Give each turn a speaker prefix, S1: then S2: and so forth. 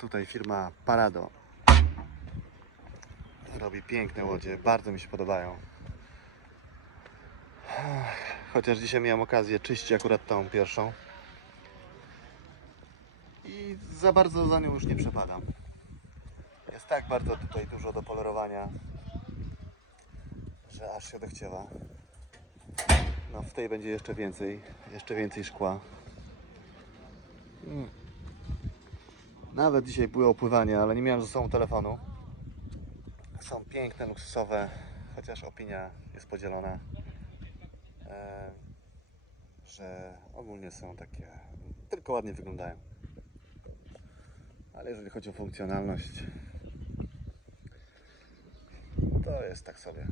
S1: tutaj firma Parado. Robi piękne łodzie, bardzo mi się podobają. Chociaż dzisiaj miałem okazję czyścić akurat tą pierwszą. I za bardzo za nią już nie przepadam. Jest tak bardzo tutaj dużo do polerowania, że aż się odechciewa. No w tej będzie jeszcze więcej, jeszcze więcej szkła. Nawet dzisiaj były opływania, ale nie miałem ze sobą telefonu. Są piękne, luksusowe, chociaż opinia jest podzielona, e, że ogólnie są takie, tylko ładnie wyglądają. Ale jeżeli chodzi o funkcjonalność, to jest tak sobie.